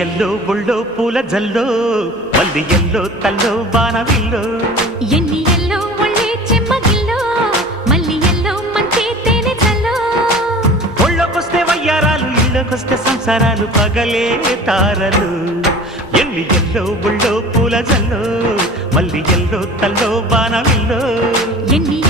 yellow బుళ్ళో పూల జల్లో మల్లి yellow తల్లో బాణవిల్లో ఎన్ని ఎల్లో ఒళ్ళే చెమ్మగిల్లో మల్లి ఎల్లో మంచి తేనె జల్లో ఒళ్ళోకొస్తే వయ్యారాలు ఇళ్ళకొస్తే సంసారాలు పగలే తారలు ఎన్ని ఎల్లో బుళ్ళో పూల జల్లో మల్లి ఎల్లో తల్లో బాణవిల్లో ఎన్ని